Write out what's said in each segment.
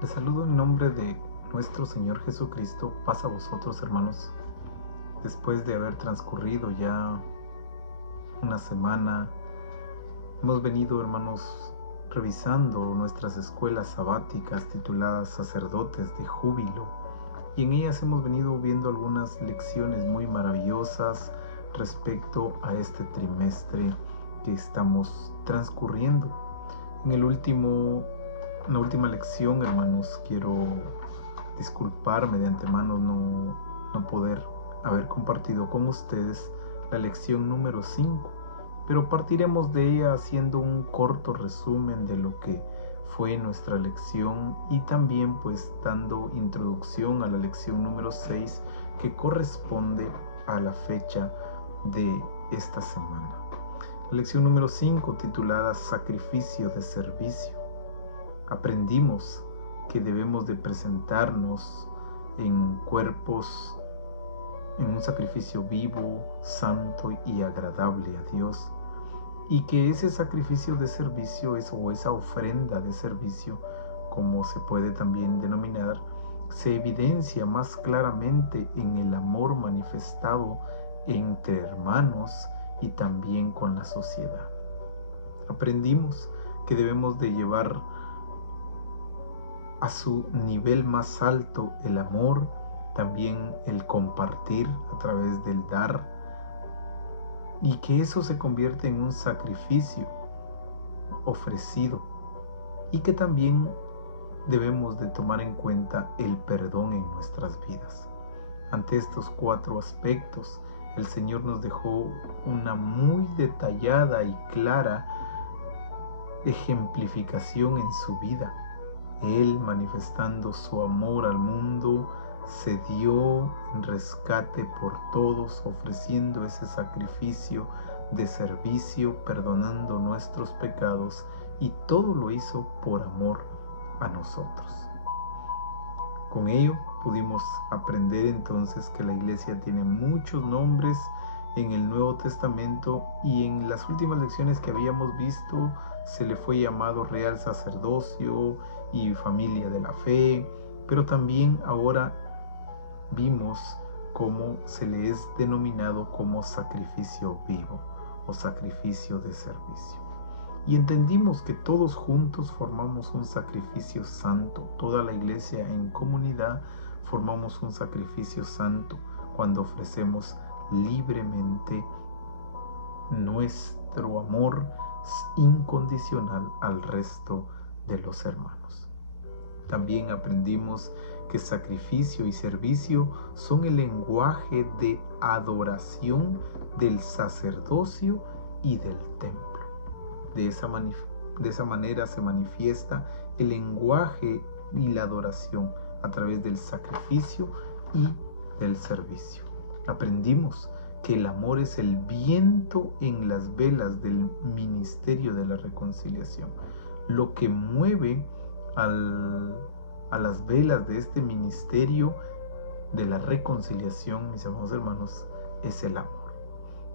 Les saludo en nombre de nuestro Señor Jesucristo. Paz a vosotros, hermanos. Después de haber transcurrido ya una semana, hemos venido, hermanos, revisando nuestras escuelas sabáticas tituladas Sacerdotes de Júbilo, y en ellas hemos venido viendo algunas lecciones muy maravillosas respecto a este trimestre que estamos transcurriendo. En la última lección, hermanos, quiero disculparme de antemano no poder haber compartido con ustedes la lección número 5, pero partiremos de ella haciendo un corto resumen de lo que fue nuestra lección y también pues dando introducción a la lección número 6 que corresponde a la fecha de esta semana. La lección número 5, titulada Sacrificio de Servicio. Aprendimos que debemos de presentarnos en cuerpos, en un sacrificio vivo, santo y agradable a Dios, y que ese sacrificio de servicio o esa ofrenda de servicio, como se puede también denominar, se evidencia más claramente en el amor manifestado entre hermanos y también con la sociedad. Aprendimos que debemos de llevar a su nivel más alto el amor, también el compartir a través del dar, y que eso se convierte en un sacrificio ofrecido, y que también debemos de tomar en cuenta el perdón en nuestras vidas. Ante estos 4 aspectos, el Señor nos dejó una muy detallada y clara ejemplificación en su vida. Él, manifestando su amor al mundo, se dio en rescate por todos, ofreciendo ese sacrificio de servicio, perdonando nuestros pecados, y todo lo hizo por amor a nosotros. Con ello pudimos aprender entonces que la iglesia tiene muchos nombres en el Nuevo Testamento, y en las últimas lecciones que habíamos visto se le fue llamado real sacerdocio y familia de la fe, pero también ahora vimos cómo se le es denominado como sacrificio vivo o sacrificio de servicio. Y entendimos que todos juntos formamos un sacrificio santo, toda la iglesia en comunidad formamos un sacrificio santo cuando ofrecemos libremente nuestro amor incondicional al resto de los hermanos. También aprendimos que sacrificio y servicio son el lenguaje de adoración del sacerdocio y del templo. De esa manera se manifiesta el lenguaje y la adoración a través del sacrificio y del servicio. Aprendimos que el amor es el viento en las velas del ministerio de la reconciliación. Lo que mueve a las velas de este ministerio de la reconciliación, mis amados hermanos, es el amor.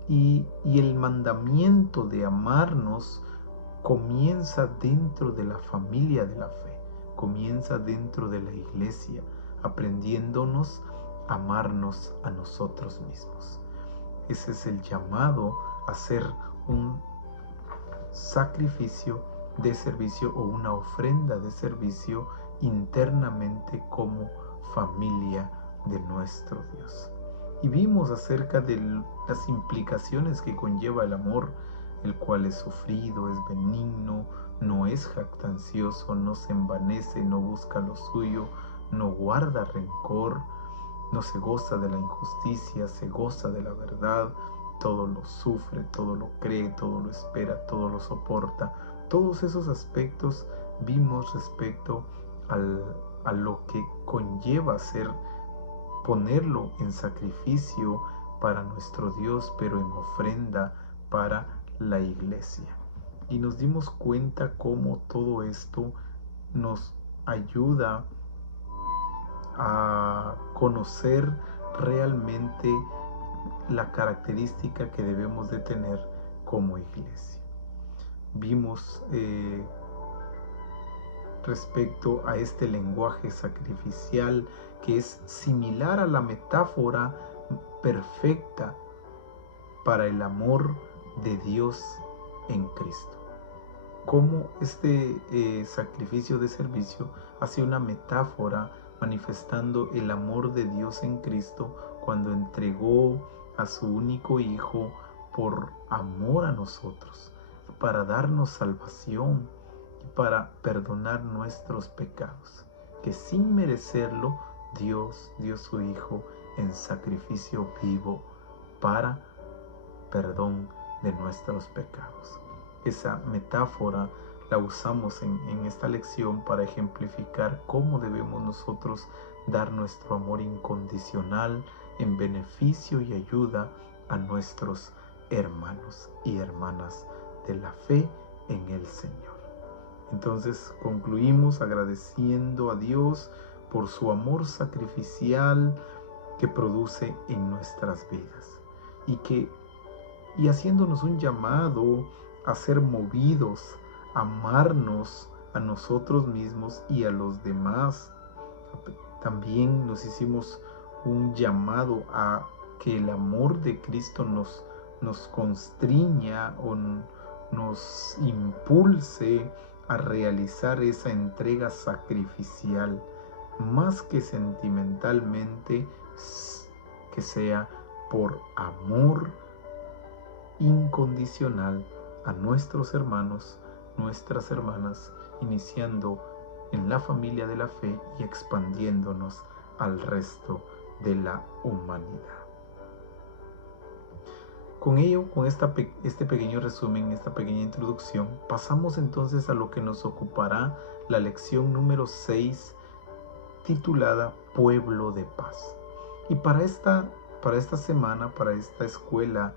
Y el mandamiento de amarnos comienza dentro de la familia de la fe, comienza dentro de la iglesia, aprendiéndonos a amarnos a nosotros mismos. Ese es el llamado a ser un sacrificio de servicio o una ofrenda de servicio internamente como familia de nuestro Dios. Y vimos acerca de las implicaciones que conlleva el amor, el cual es sufrido, es benigno, no es jactancioso, no se envanece, no busca lo suyo, no guarda rencor, no se goza de la injusticia, se goza de la verdad, todo lo sufre, todo lo cree, todo lo espera, todo lo soporta. Todos esos aspectos vimos respecto a lo que conlleva ponerlo en sacrificio para nuestro Dios, pero en ofrenda para la iglesia. Y nos dimos cuenta cómo todo esto nos ayuda a conocer realmente la característica que debemos de tener como iglesia. Vimos respecto a este lenguaje sacrificial que es similar a la metáfora perfecta para el amor de Dios en Cristo. Cómo este sacrificio de servicio hace una metáfora manifestando el amor de Dios en Cristo cuando entregó a su único Hijo por amor a nosotros, para darnos salvación y para perdonar nuestros pecados, que sin merecerlo Dios dio su Hijo en sacrificio vivo para perdón de nuestros pecados. Esa metáfora la usamos en esta lección para ejemplificar cómo debemos nosotros dar nuestro amor incondicional en beneficio y ayuda a nuestros hermanos y hermanas de la fe en el Señor. Entonces concluimos agradeciendo a Dios por su amor sacrificial que produce en nuestras vidas y haciéndonos un llamado a ser movidos, a amarnos a nosotros mismos y a los demás. También nos hicimos un llamado a que el amor de Cristo nos constriña o nos impulse a realizar esa entrega sacrificial, más que sentimentalmente, que sea por amor incondicional a nuestros hermanos, nuestras hermanas, iniciando en la familia de la fe y expandiéndonos al resto de la humanidad. Con ello, con este pequeño resumen, esta pequeña introducción, pasamos entonces a lo que nos ocupará la lección número 6, titulada Pueblo de Paz. Y para esta semana, para esta escuela,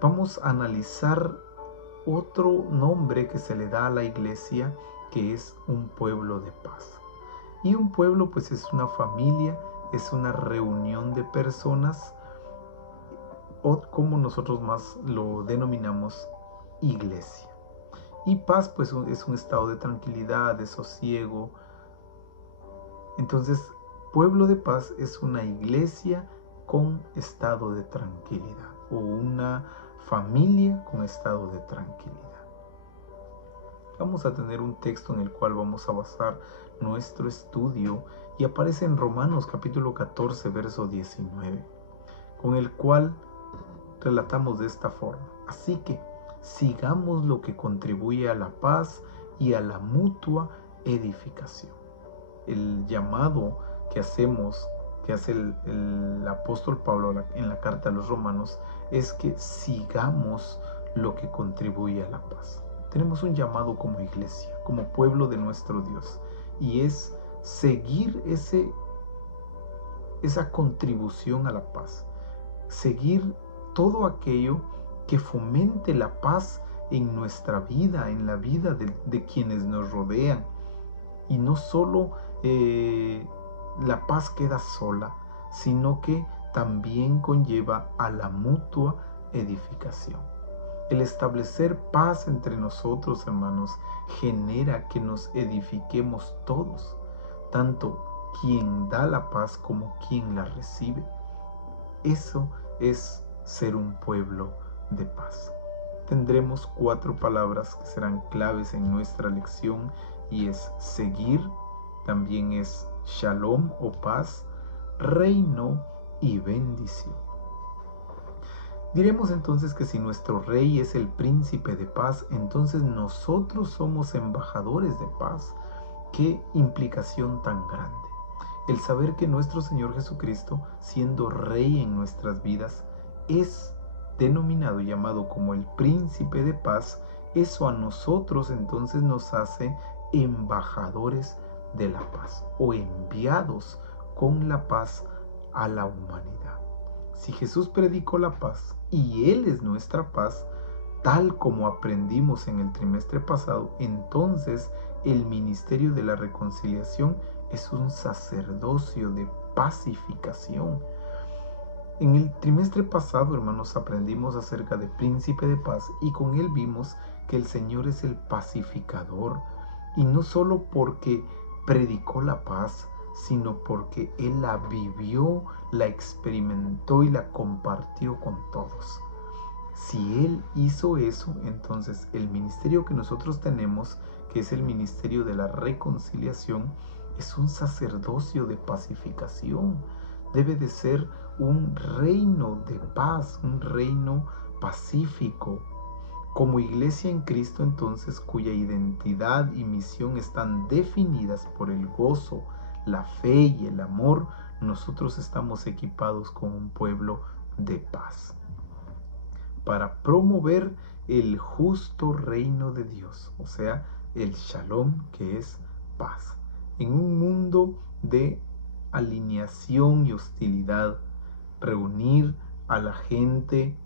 vamos a analizar otro nombre que se le da a la iglesia, que es un pueblo de paz. Y un pueblo pues es una familia, es una reunión de personas, o como nosotros más lo denominamos, iglesia. Y paz pues es un estado de tranquilidad, de sosiego. Entonces, pueblo de paz es una iglesia con estado de tranquilidad, o una familia con estado de tranquilidad. Vamos a tener un texto en el cual vamos a basar nuestro estudio y aparece en Romanos capítulo 14, verso 19, con el cual relatamos de esta forma: así que sigamos lo que contribuye a la paz y a la mutua edificación. El llamado que hace el apóstol Pablo en la carta a los romanos es que sigamos lo que contribuye a la paz. Tenemos un llamado como iglesia, como pueblo de nuestro Dios, y es seguir esa contribución a la paz, seguir todo aquello que fomente la paz en nuestra vida, en la vida de quienes nos rodean. Y no solo la paz queda sola, sino que también conlleva a la mutua edificación. El establecer paz entre nosotros, hermanos, genera que nos edifiquemos todos, tanto quien da la paz como quien la recibe. Eso es ser un pueblo de paz. Tendremos 4 palabras que serán claves en nuestra lección, y es seguir, también es shalom o paz, reino y bendición. Diremos entonces que si nuestro rey es el príncipe de paz, entonces nosotros somos embajadores de paz. ¡Qué implicación tan grande! El saber que nuestro Señor Jesucristo, siendo rey en nuestras vidas, es denominado y llamado como el príncipe de paz. Eso a nosotros entonces nos hace embajadores de la paz, o enviados con la paz a la humanidad. Si Jesús predicó la paz y Él es nuestra paz, tal como aprendimos en el trimestre pasado, entonces el ministerio de la reconciliación es un sacerdocio de pacificación. En el trimestre pasado, hermanos, aprendimos acerca del príncipe de paz, y con él vimos que el Señor es el pacificador, Y no solo porque predicó la paz, sino porque Él la vivió, la experimentó y la compartió con todos. Si Él hizo eso, entonces el ministerio que nosotros tenemos, que es el ministerio de la reconciliación, es un sacerdocio de pacificación. Debe de ser un reino de paz, un reino pacífico. Como iglesia en Cristo, entonces, cuya identidad y misión están definidas por el gozo, la fe y el amor, nosotros estamos equipados con un pueblo de paz para promover el justo reino de Dios, o sea, el shalom, que es paz. En un mundo de alineación y hostilidad, reunir a la gente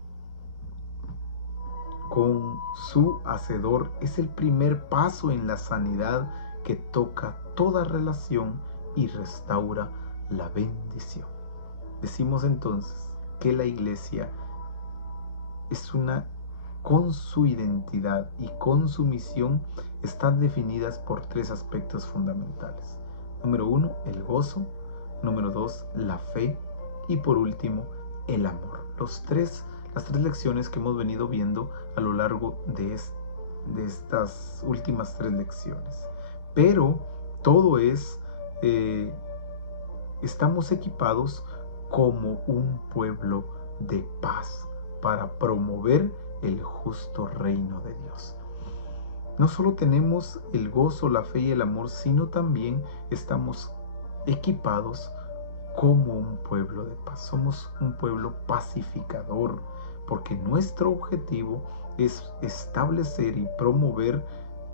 con su hacedor es el primer paso en la sanidad que toca toda relación y restaura la bendición. Decimos entonces que la iglesia es una, con su identidad y con su misión, están definidas por tres aspectos fundamentales. Número 1, el gozo. Número 2, la fe. Y por último, el amor. Las tres lecciones que hemos venido viendo a lo largo de estas últimas 3 lecciones. Pero todo estamos equipados como un pueblo de paz para promover el justo reino de Dios. No solo tenemos el gozo, la fe y el amor, sino también estamos equipados como un pueblo de paz. Somos un pueblo pacificador, porque nuestro objetivo es establecer y promover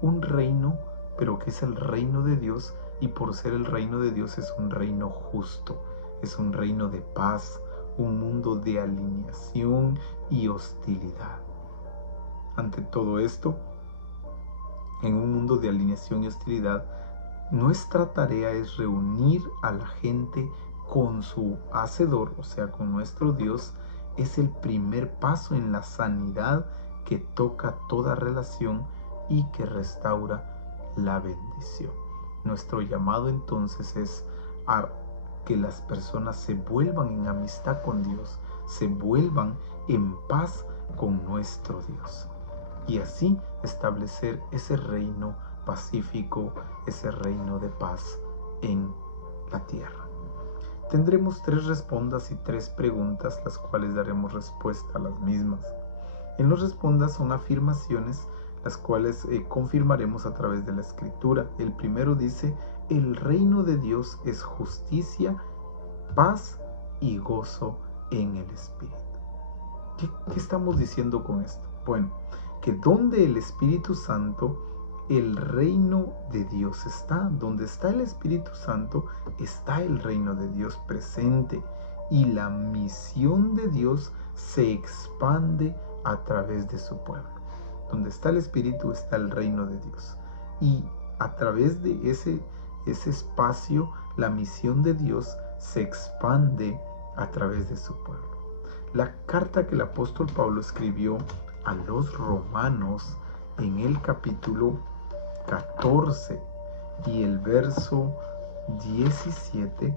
un reino, pero que es el reino de Dios, y por ser el reino de Dios es un reino justo, es un reino de paz, un mundo de alineación y hostilidad. Ante todo esto, en un mundo de alineación y hostilidad, nuestra tarea es reunir a la gente con su hacedor, o sea, con nuestro Dios. Es el primer paso en la sanidad que toca toda relación y que restaura la bendición. Nuestro llamado entonces es a que las personas se vuelvan en amistad con Dios, se vuelvan en paz con nuestro Dios, y así establecer ese reino pacífico, ese reino de paz en la tierra. Tendremos 3 respondas y 3 preguntas, las cuales daremos respuesta a las mismas. En los respondas son afirmaciones, las cuales confirmaremos a través de la escritura. El primero dice: el reino de Dios es justicia, paz y gozo en el Espíritu. ¿Qué estamos diciendo con esto? Bueno, que donde el Espíritu Santo, el reino de Dios está. Donde está el Espíritu Santo, está el reino de Dios presente. Y la misión de Dios se expande a través de su pueblo. Donde está el Espíritu, está el reino de Dios. Y a través de ese espacio, la misión de Dios se expande a través de su pueblo. La carta que el apóstol Pablo escribió a los romanos en el capítulo 14 y el verso 17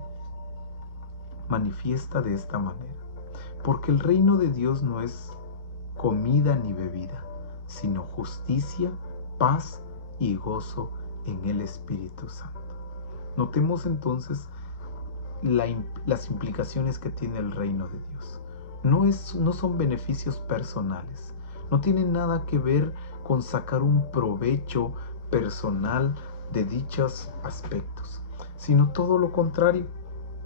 manifiesta de esta manera: porque el reino de Dios no es comida ni bebida, sino justicia, paz y gozo en el Espíritu Santo. Notemos entonces las implicaciones que tiene el reino de Dios. No son beneficios personales, no tienen nada que ver con sacar un provecho personal de dichos aspectos, sino todo lo contrario.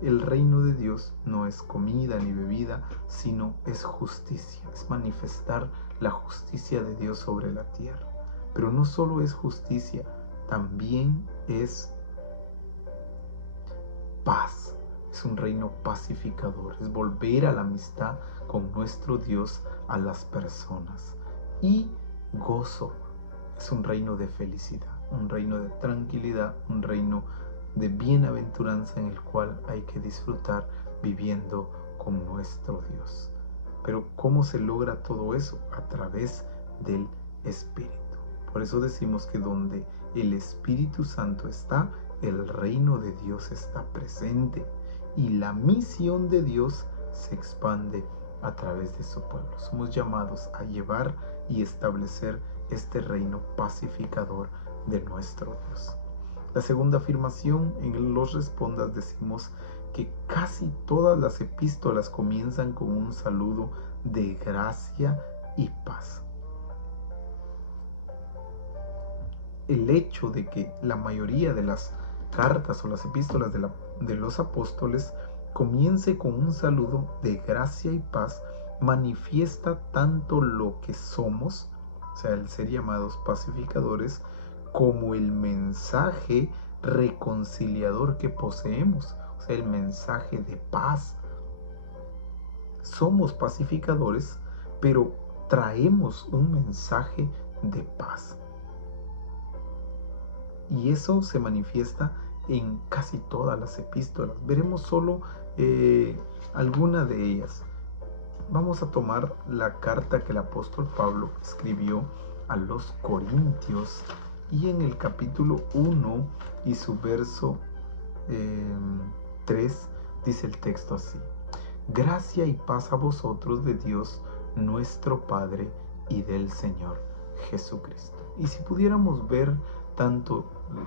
El reino de Dios no es comida ni bebida, sino es justicia, es manifestar la justicia de Dios sobre la tierra. Pero no solo es justicia, también es paz. Es un reino pacificador, es volver a la amistad con nuestro Dios a las personas. Y gozo, es un reino de felicidad, un reino de tranquilidad, un reino de bienaventuranza en el cual hay que disfrutar viviendo con nuestro Dios. Pero ¿cómo se logra todo eso? A través del Espíritu. Por eso decimos que donde el Espíritu Santo está, el reino de Dios está presente y la misión de Dios se expande a través de su pueblo. Somos llamados a llevar y establecer este reino pacificador de nuestro Dios. La segunda afirmación, en los respondas decimos que casi todas las epístolas comienzan con un saludo de gracia y paz. El hecho de que la mayoría de las cartas o las epístolas de los apóstoles comience con un saludo de gracia y paz manifiesta tanto lo que somos, o sea, el ser llamados pacificadores, como el mensaje reconciliador que poseemos, o sea, el mensaje de paz. Somos pacificadores, pero traemos un mensaje de paz. Y eso se manifiesta en casi todas las epístolas. Veremos solo alguna de ellas. Vamos a tomar la carta que el apóstol Pablo escribió a los Corintios, y en el capítulo 1 y su verso 3 dice el texto así: gracia y paz a vosotros de Dios nuestro Padre y del Señor Jesucristo. Y si pudiéramos ver tanto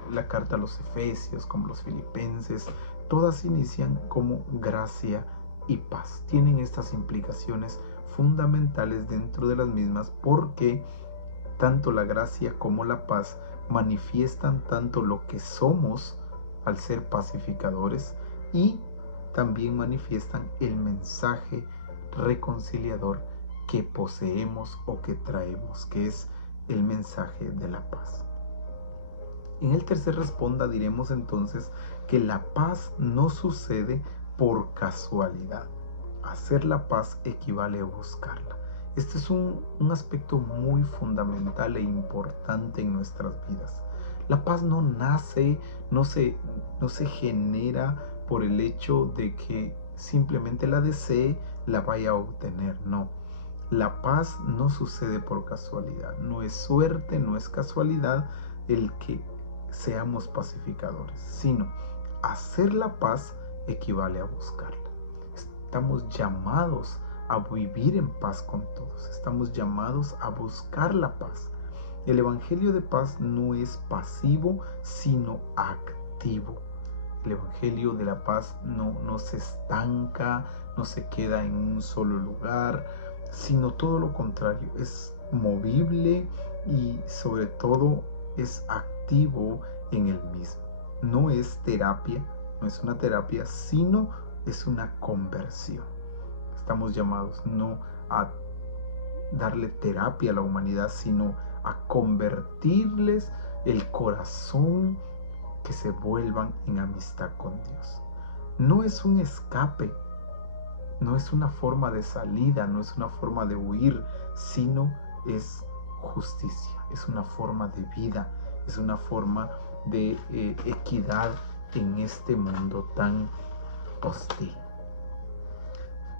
la carta a los Efesios como los Filipenses, todas inician como gracia y paz. Tienen estas implicaciones fundamentales dentro de las mismas, porque tanto la gracia como la paz manifiestan tanto lo que somos al ser pacificadores, y también manifiestan el mensaje reconciliador que poseemos o que traemos, que es el mensaje de la paz. En el tercer responda diremos entonces que la paz no sucede por casualidad. Hacer la paz equivale a buscarla. Este es un aspecto muy fundamental e importante en nuestras vidas. La paz no nace, no se genera por el hecho de que simplemente la desee, la vaya a obtener. No, la paz no sucede por casualidad. No es suerte, no es casualidad el que seamos pacificadores, sino hacer la paz equivale a buscarla. Estamos llamados a vivir en paz con todos. Estamos llamados a buscar la paz. El evangelio de paz no es pasivo, sino activo. El evangelio de la paz no se estanca, no se queda en un solo lugar, sino todo lo contrario, es movible y sobre todo es activo en el mismo. No es terapia, no es una terapia, sino es una conversión. Estamos llamados no a darle terapia a la humanidad, sino a convertirles el corazón, que se vuelvan en amistad con Dios. No es un escape, no es una forma de salida, no es una forma de huir, sino es justicia, es una forma de vida, es una forma de equidad en este mundo tan hostil.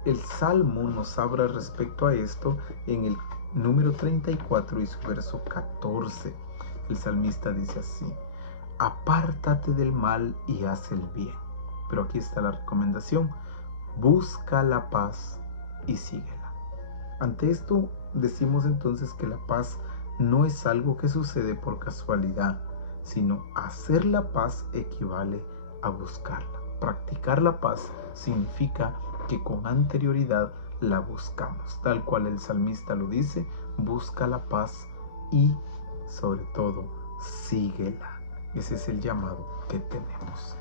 El Salmo nos habla respecto a esto en el número 34 y su verso 14. El salmista dice así: apártate del mal y haz el bien. Pero aquí está la recomendación: busca la paz y síguela. Ante esto decimos entonces que la paz no es algo que sucede por casualidad, sino hacer la paz equivale a buscarla. Practicar la paz significa que con anterioridad la buscamos, tal cual el salmista lo dice: busca la paz y sobre todo síguela. Ese es el llamado que tenemos.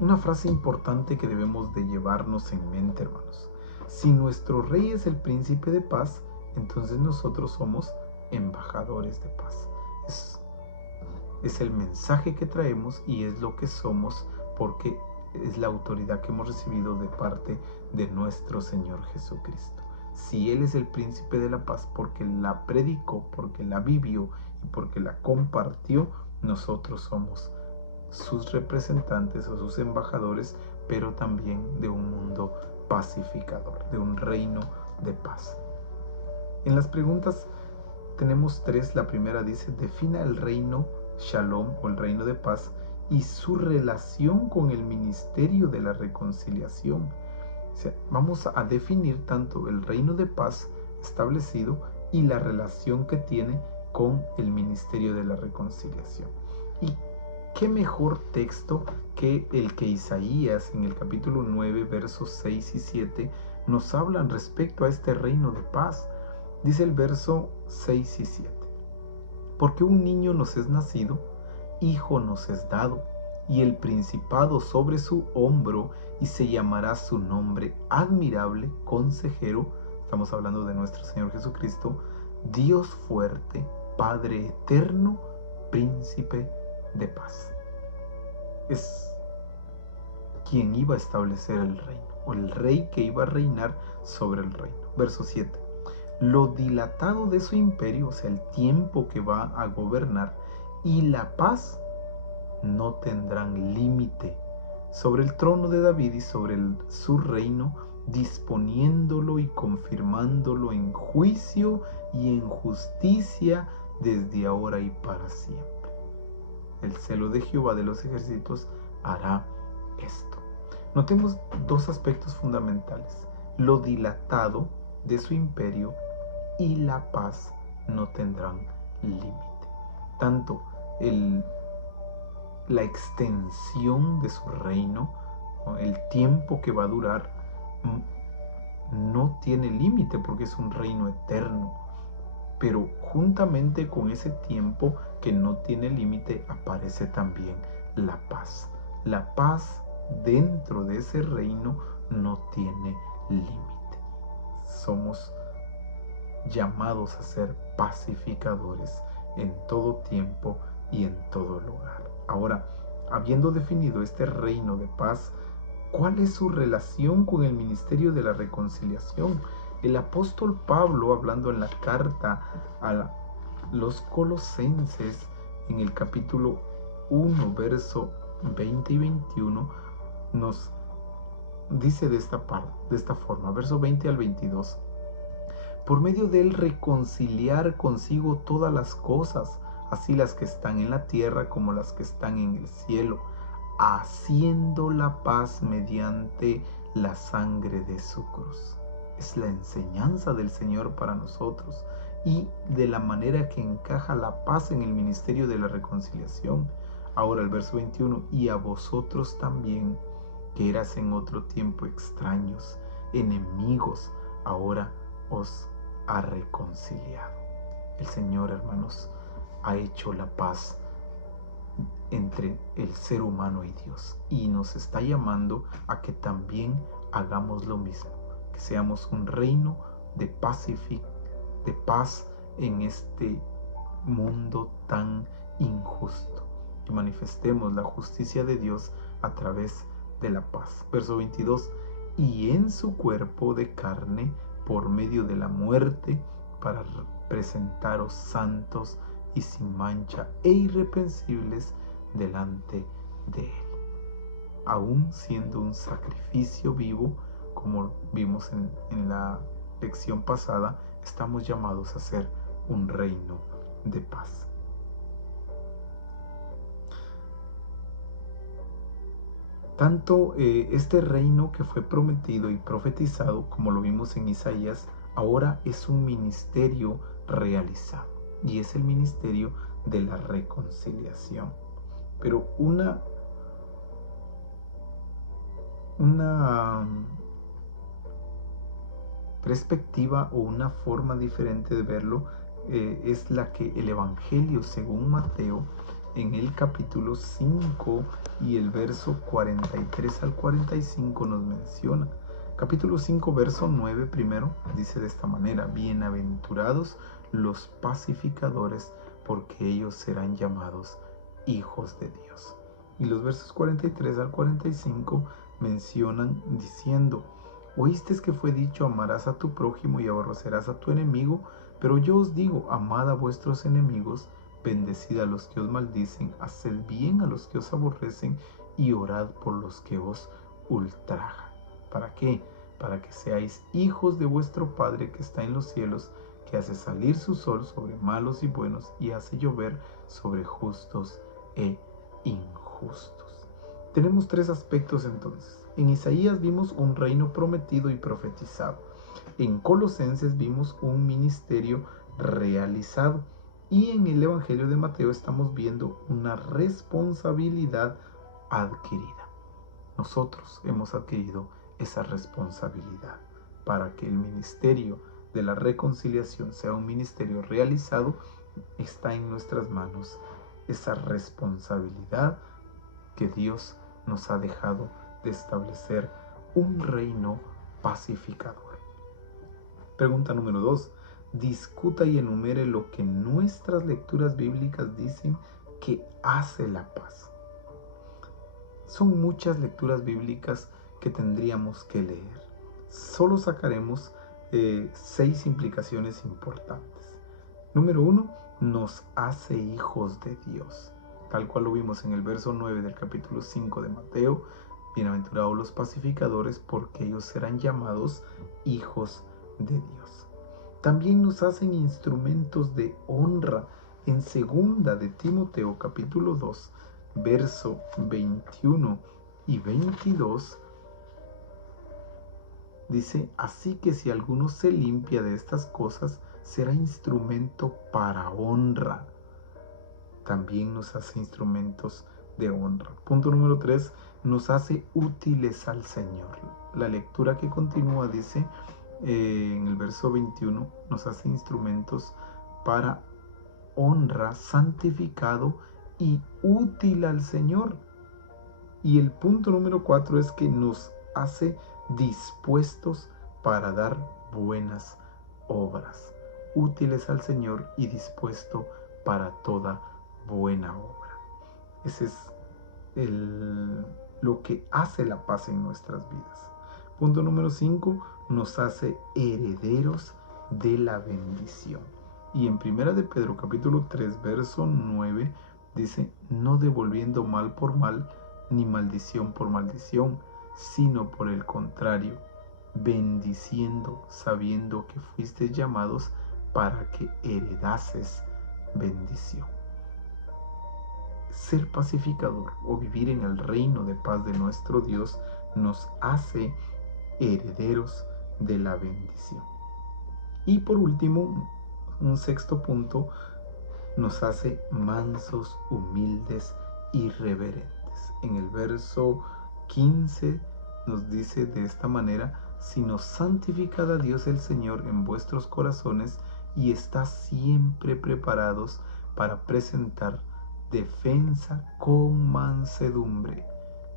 Una frase importante que debemos de llevarnos en mente, hermanos: si nuestro rey es el príncipe de paz, entonces nosotros somos embajadores de paz. Es el mensaje que traemos y es lo que somos, porque es la autoridad que hemos recibido de parte de nuestro Señor Jesucristo. Si Él es el príncipe de la paz porque la predicó, porque la vivió y porque la compartió, nosotros somos sus representantes o sus embajadores, pero también de un mundo pacificador, de un reino de paz. En las preguntas tenemos tres. La primera dice: defina el reino Shalom o el reino de paz, y su relación con el ministerio de la reconciliación. O sea, vamos a definir tanto el reino de paz establecido y la relación que tiene con el ministerio de la reconciliación. Y qué mejor texto que el que Isaías en el capítulo 9, versos 6 y 7 nos hablan respecto a este reino de paz. Dice el verso 6 y 7: porque un niño nos es nacido, hijo nos es dado, y el principado sobre su hombro, y se llamará su nombre admirable, consejero. Estamos hablando de nuestro Señor Jesucristo, Dios fuerte, Padre eterno, príncipe de paz. Es quien iba a establecer el reino, o el rey que iba a reinar sobre el reino. Verso 7: lo dilatado de su imperio, o sea, el tiempo que va a gobernar, y la paz no tendrán límite sobre el trono de David y sobre su reino, disponiéndolo y confirmándolo en juicio y en justicia desde ahora y para siempre. El celo de Jehová de los ejércitos hará esto. Notemos dos aspectos fundamentales: lo dilatado de su imperio y la paz no tendrán límite. Tanto la extensión de su reino, el tiempo que va a durar, no tiene límite porque es un reino eterno. Pero juntamente con ese tiempo que no tiene límite aparece también la paz. La paz dentro de ese reino no tiene límite. Somos llamados a ser pacificadores en todo tiempo y en todo lugar. Ahora, habiendo definido este reino de paz, ¿cuál es su relación con el ministerio de la reconciliación? El apóstol Pablo, hablando en la carta a los Colosenses, en el capítulo 1, verso 20 y 21, nos dice de esta forma, verso 20 al 22: por medio de él reconciliar consigo todas las cosas, así las que están en la tierra como las que están en el cielo, haciendo la paz mediante la sangre de su cruz. Es la enseñanza del Señor para nosotros y de la manera que encaja la paz en el ministerio de la reconciliación. Ahora el verso 21: y a vosotros también, que eras en otro tiempo extraños, enemigos, ahora os ha reconciliado. El Señor, hermanos, ha hecho la paz entre el ser humano y Dios, y nos está llamando a que también hagamos lo mismo, que seamos un reino de paz en este mundo tan injusto, que manifestemos la justicia de Dios a través de la paz. Verso 22: y en su cuerpo de carne, por medio de la muerte, para presentaros santos y sin mancha e irreprensibles delante de él, aún siendo un sacrificio vivo, como vimos en la lección pasada. Estamos llamados a ser un reino de paz. Tanto este reino que fue prometido y profetizado, como lo vimos en Isaías, ahora es un ministerio realizado, y es el ministerio de la reconciliación. Pero una perspectiva o una forma diferente de verlo es la que el Evangelio según Mateo, en el capítulo 5 y el verso 43 al 45 nos menciona. Capítulo 5, verso 9 primero, dice de esta manera: bienaventurados los pacificadores, porque ellos serán llamados hijos de Dios. Y los versos 43 al 45 mencionan diciendo: oísteis que fue dicho, amarás a tu prójimo y aborrecerás a tu enemigo, pero yo os digo, amad a vuestros enemigos, bendecid a los que os maldicen, haced bien a los que os aborrecen y orad por los que os ultrajan. ¿Para qué? Para que seáis hijos de vuestro Padre que está en los cielos, que hace salir su sol sobre malos y buenos y hace llover sobre justos e injustos. Tenemos tres aspectos entonces. En Isaías vimos un reino prometido y profetizado. En Colosenses vimos un ministerio realizado. Y en el Evangelio de Mateo estamos viendo una responsabilidad adquirida. Nosotros hemos adquirido esa responsabilidad para que el ministerio de la reconciliación sea un ministerio realizado. Está en nuestras manos esa responsabilidad que Dios nos ha dejado de establecer un reino pacificador. Pregunta número 2. Discuta y enumere lo que nuestras lecturas bíblicas dicen que hace la paz. Son muchas lecturas bíblicas que tendríamos que leer. Solo sacaremos 6 implicaciones importantes. Número 1, nos hace hijos de Dios. Tal cual lo vimos en el verso 9 del capítulo 5 de Mateo. Bienaventurados los pacificadores, porque ellos serán llamados hijos de Dios. También nos hacen instrumentos de honra. En 2 de Timoteo capítulo 2, verso 21 y 22, dice: así que si alguno se limpia de estas cosas, será instrumento para honra. También nos hace instrumentos de honra. Punto número 3, nos hace útiles al Señor. La lectura que continúa dice, en el verso 21, nos hace instrumentos para honra, santificado y útil al Señor. Y el punto número 4 es que nos hace dispuestos para dar buenas obras, útiles al Señor y dispuesto para toda buena obra. Ese es lo que hace la paz en nuestras vidas. Punto número 5, nos hace herederos de la bendición. Y en 1 de Pedro capítulo 3, verso 9, dice: no devolviendo mal por mal, ni maldición por maldición, sino por el contrario, bendiciendo, sabiendo que fuisteis llamados para que heredases bendición. Ser pacificador o vivir en el reino de paz de nuestro Dios nos hace herederos de la bendición. Y por último, un sexto punto, nos hace mansos, humildes y reverentes. En el verso 15 nos dice de esta manera: sino santificad a Dios el Señor en vuestros corazones y estad siempre preparados para presentar defensa con mansedumbre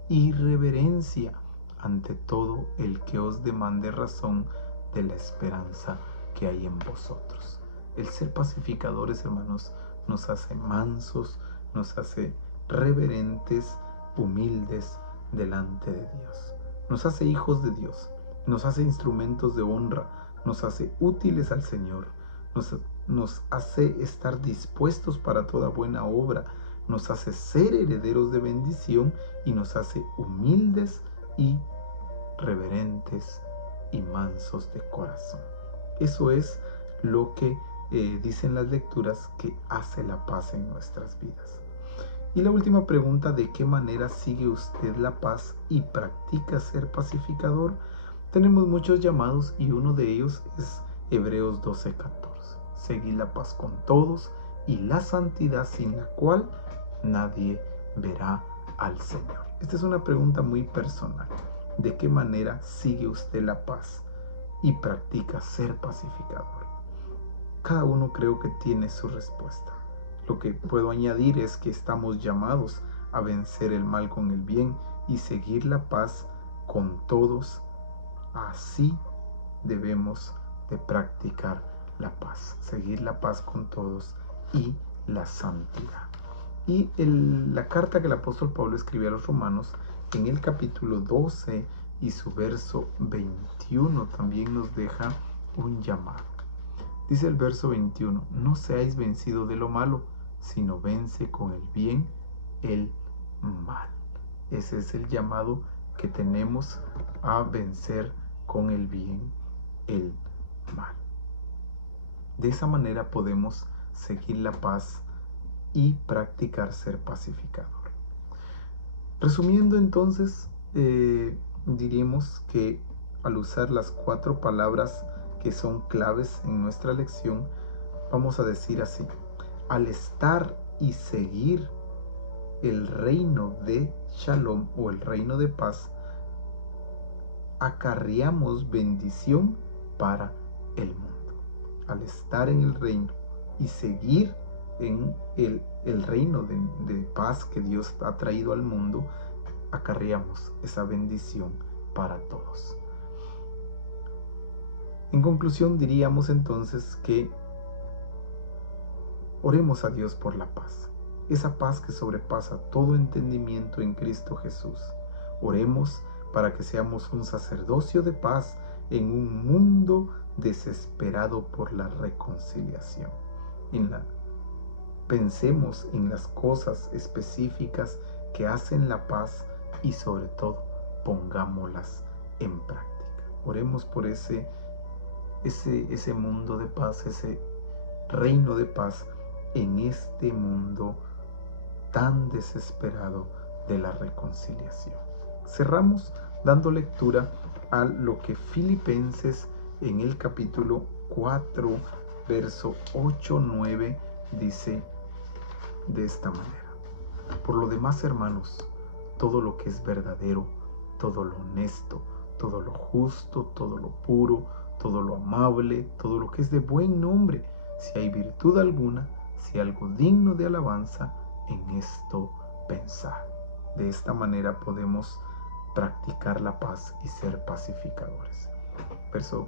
y reverencia ante todo el que os demande razón de la esperanza que hay en vosotros. El ser pacificadores, hermanos, nos hace mansos, nos hace reverentes, humildes delante de Dios. Nos hace hijos de Dios, nos hace instrumentos de honra, nos hace útiles al Señor, nos hace estar dispuestos para toda buena obra, nos hace ser herederos de bendición y nos hace humildes y reverentes y mansos de corazón. Eso es lo que dicen las lecturas que hace la paz en nuestras vidas. Y la última pregunta: ¿de qué manera sigue usted la paz y practica ser pacificador? Tenemos muchos llamados y uno de ellos es Hebreos 12:14. Seguid la paz con todos y la santidad, sin la cual nadie verá al Señor. Esta es una pregunta muy personal. ¿De qué manera sigue usted la paz y practica ser pacificador? Cada uno creo que tiene su respuesta. Lo que puedo añadir es que estamos llamados a vencer el mal con el bien y seguir la paz con todos. Así debemos de practicar la paz, seguir la paz con todos y la santidad. Y la carta que el apóstol Pablo escribió a los romanos en el capítulo 12 y su verso 21 también nos deja un llamado. Dice el verso 21: no seáis vencidos de lo malo, sino vence con el bien el mal. Ese es el llamado que tenemos, a vencer con el bien el mal. De esa manera podemos seguir la paz y practicar ser pacificador. Resumiendo entonces, diríamos que al usar las 4 palabras que son claves en nuestra lección, vamos a decir así: al estar y seguir el reino de Shalom o el reino de paz, acarreamos bendición para el mundo. Al estar en el reino y seguir en el reino de paz que Dios ha traído al mundo, acarreamos esa bendición para todos. En conclusión, diríamos entonces que oremos a Dios por la paz, esa paz que sobrepasa todo entendimiento en Cristo Jesús. Oremos para que seamos un sacerdocio de paz en un mundo desesperado por la reconciliación. Pensemos en las cosas específicas que hacen la paz y sobre todo pongámoslas en práctica. Oremos por ese mundo de paz, ese reino de paz en este mundo tan desesperado de la reconciliación. Cerramos dando lectura a lo que Filipenses en el capítulo 4, verso 8-9 dice de esta manera: por lo demás, hermanos, todo lo que es verdadero, todo lo honesto, todo lo justo, todo lo puro, todo lo amable, todo lo que es de buen nombre, si hay virtud alguna, si algo digno de alabanza, en esto pensar. De esta manera podemos practicar la paz y ser pacificadores. Verso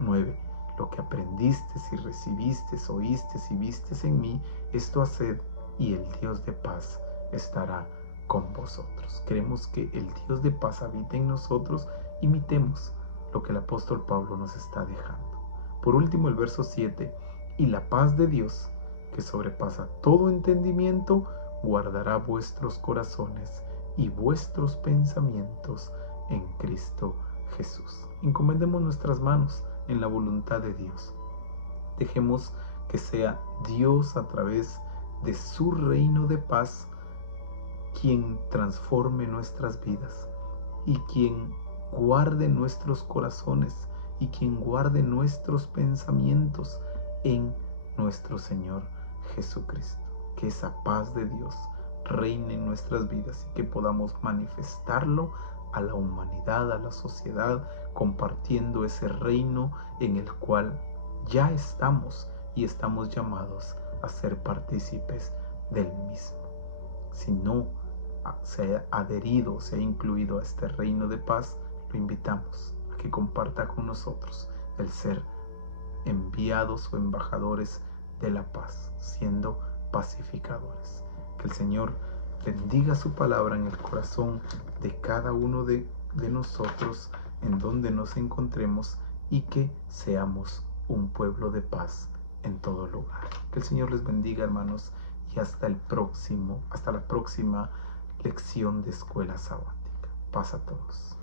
9: lo que aprendiste y recibiste, oíste y vistes en mí, esto haced, y el Dios de paz estará con vosotros. Queremos que el Dios de paz habite en nosotros. Imitemos lo que el apóstol Pablo nos está dejando. Por último, el verso 7: y la paz de Dios, que sobrepasa todo entendimiento, guardará vuestros corazones y vuestros pensamientos en Cristo Jesús. Encomendemos nuestras manos en la voluntad de Dios. Dejemos que sea Dios, a través de su reino de paz, quien transforme nuestras vidas y quien guarde nuestros corazones y quien guarde nuestros pensamientos en nuestro Señor Jesucristo. Que esa paz de Dios reine en nuestras vidas y que podamos manifestarlo a la humanidad, a la sociedad, compartiendo ese reino en el cual ya estamos y estamos llamados a ser partícipes del mismo. Si no se ha adherido, se ha incluido a este reino de paz, lo invitamos a que comparta con nosotros el ser enviados o embajadores de la paz, siendo pacificadores. Que el Señor bendiga su palabra en el corazón de cada uno de nosotros, en donde nos encontremos, y que seamos un pueblo de paz en todo lugar. Que el Señor les bendiga, hermanos, y hasta la próxima lección de Escuela Sabática. Paz a todos.